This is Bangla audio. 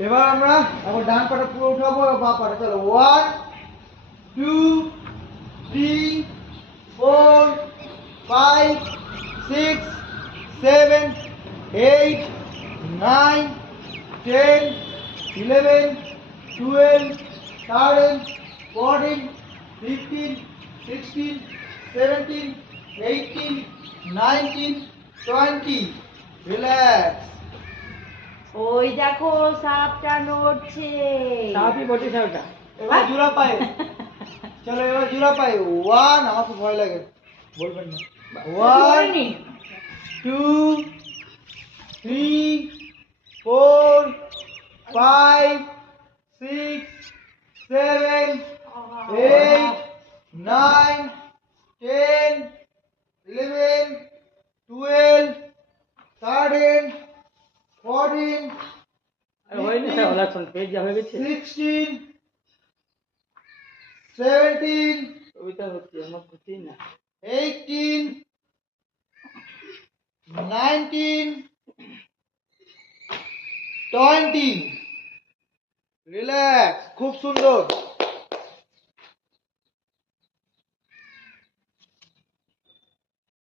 এবার আমরা এখন ডান পাটা পুরো উঠাবো আর বাঁ পাটা চলো 1 2 3 4 5 6 7 8 9 10 11 12 13 14 15 16 17 18 19 20 রিল্যাক্স ওই দেখো সাপটা নড়ছে। সাপই বটে সাপটা। এবার জোড়া পায়ে চলো এবার জোড়া পায়ে 1 আমার খুব ভয় লাগে বলবেন না 1 2 3 4 5 6 7 8 9 10 11 12 13 14 হয়নি অলাক্ষণ পেট যা হয়ে গেছে 16 17 ওইটা হচ্ছে আমার হচ্ছেই না 18 19 20 রিল্যাক্স খুব সুন্দর